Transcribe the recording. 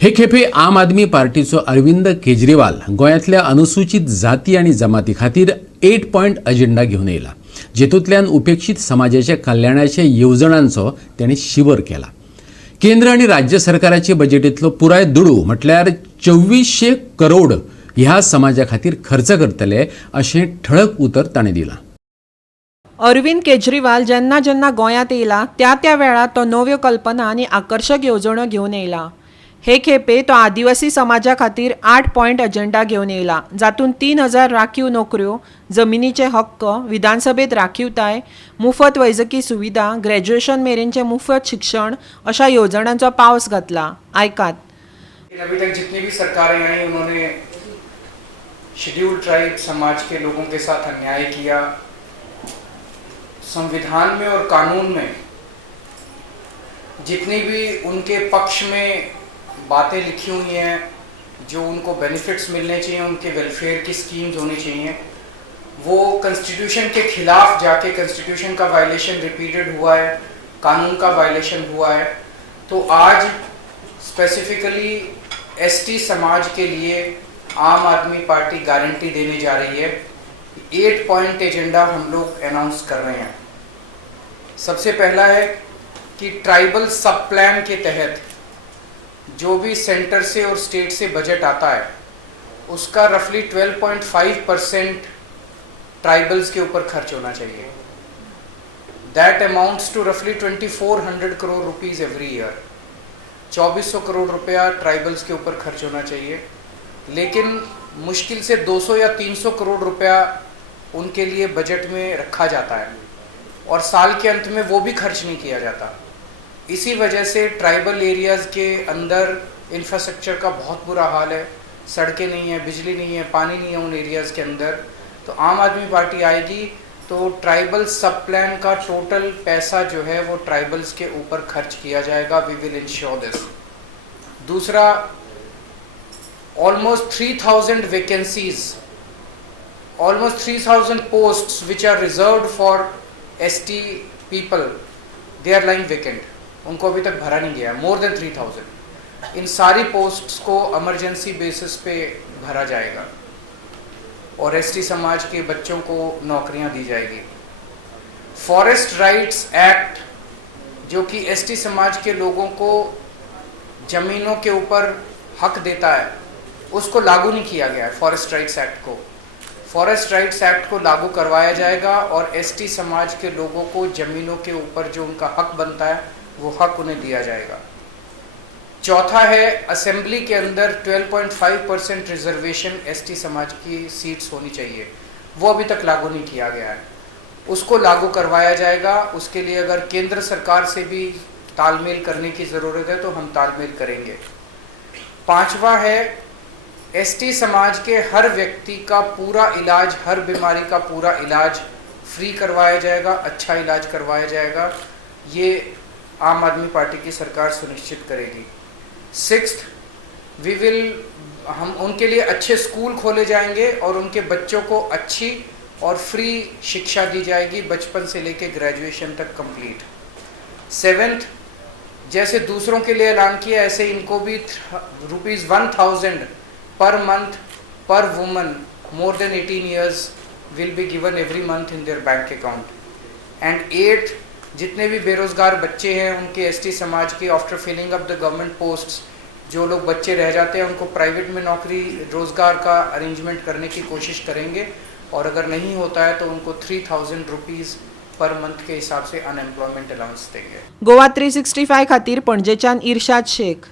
हे खेपे आम आदमी पार्टीचो अरविंद केजरीवाल गोंयांतल्या अनुसूचित जाती आणि जमाती खातीर 8 पॉयंट अजेंडा घेवन येयला, जेतूंतल्यान उपेक्षित समाजाच्या कल्याणाच्या येवजणांचो ताणें शिवर केला। केंद्र आणि राज्य सरकाराचे बजेटींतलो पुराय दुडू म्हटल्यार 2400 करोड ह्या समाजा खातीर खर्च करतले अशें ठळक उतर ताणें दिलां। अरविंद केजरीवाल जेन्ना जेन्ना गोंयांत येयला त्या वेळार तो नव्यो कल्पना आनी आकर्शक येवजण्यो घेवन येयला। हे खेपे तो आदिवासी समाजा खातीर 8 पॉयंट अजेंडा घेवन येयला, जातूंत 3000 राखीव नोकऱ्यो, जमिनीचे हक्क, विधानसभेत राखीवताय, मुफत वैजकी सुविधा, ग्रॅज्युएशन मेरेनचे मुफत शिक्षण अशा येवजणांचो पावस घातला। आयकात। अभी तक जितनी भी सरकारें आई उन्होंने शेड्यूल्ड ट्राइब समाज के लोगों के साथ अन्याय किया। संविधान में और कानून में जितनी भी उनके पक्ष में बातें लिखी हुई हैं, जो उनको बेनिफिट्स मिलने चाहिए, उनके वेलफेयर की स्कीम्स होनी चाहिए, वो कॉन्स्टिट्यूशन के खिलाफ जाके कॉन्स्टिट्यूशन का वायलेशन रिपीटेड हुआ है, कानून का वायलेशन हुआ है। तो आज स्पेसिफिकली एसटी समाज के लिए आम आदमी पार्टी गारंटी देने जा रही है। 8 पॉइंट एजेंडा हम लोग अनाउंस कर रहे हैं। सबसे पहला है कि ट्राइबल सब प्लान के तहत जो भी सेंटर से और स्टेट से बजट आता है उसका रफली 12.5% ट्राइबल्स के ऊपर खर्च होना चाहिए। दैट अमाउंट्स टू रफली 2400 crore rupees every year. 2400 crore रुपया ट्राइबल्स के ऊपर खर्च होना चाहिए, लेकिन मुश्किल से 200 या 300 करोड़ रुपया उनके लिए बजट में रखा जाता है और साल के अंत में वो भी खर्च नहीं किया जाता। इसी वजह से ट्राइबल एरियाज़ के अंदर इंफ्रास्ट्रक्चर का बहुत बुरा हाल है। सड़कें नहीं है, बिजली नहीं है, पानी नहीं है उन एरियाज़ के अंदर। तो आम आदमी पार्टी आएगी तो ट्राइबल सब प्लान का टोटल पैसा जो है वो ट्राइबल्स के ऊपर खर्च किया जाएगा। We will ensure this. दूसरा, almost 3000 vacancies, almost 3000 posts which are reserved for ST people, they are lying vacant. उनको अभी तक भरा नहीं गया है। मोर देन 3000 इन सारी पोस्ट्स को इमरजेंसी बेसिस पे भरा जाएगा और एसटी समाज के बच्चों को नौकरियां दी जाएगी। फॉरेस्ट राइट्स एक्ट जो कि एसटी समाज के लोगों को ज़मीनों के ऊपर हक देता है, उसको लागू नहीं किया गया है। फॉरेस्ट राइट्स एक्ट को लागू करवाया जाएगा और एसटी समाज के लोगों को ज़मीनों के ऊपर जो उनका हक बनता है वो हक उन्हें दिया जाएगा। चौथा है, असेंबली के अंदर 12.5% रिजर्वेशन एसटी समाज की सीट्स होनी चाहिए। वो अभी तक लागू नहीं किया गया है, उसको लागू करवाया जाएगा। उसके लिए अगर केंद्र सरकार से भी तालमेल करने की ज़रूरत है तो हम तालमेल करेंगे। पांचवा है, एसटी समाज के हर व्यक्ति का पूरा इलाज, हर बीमारी का पूरा इलाज फ्री करवाया जाएगा, अच्छा इलाज करवाया जाएगा। ये आम आदमी पार्टी की सरकार सुनिश्चित करेगी। सिक्स्थ, हम उनके लिए अच्छे स्कूल खोले जाएंगे और उनके बच्चों को अच्छी और फ्री शिक्षा दी जाएगी, बचपन से लेकर ग्रेजुएशन तक कंप्लीट। सेवेंथ, जैसे दूसरों के लिए ऐलान किया ऐसे इनको भी ₹1000 per month per woman more than 18 years will be given every month in their bank account. And 8, जितने भी बेरोजगार बच्चे हैं उनके एसटी समाज के after filling up the government posts, जो लोग बच्चे रह जाते हैं उनको प्राइवेट में नौकरी रोजगार का अरेंजमेंट करने की कोशिश करेंगे और अगर नहीं होता है तो उनको 3000 रुपीस पर मंथ के हिसाब से अनएम्प्लॉयमेंट अलाउंस देंगे। गोवा 365 खातीर पणजेच्यान इर्शाद शेख।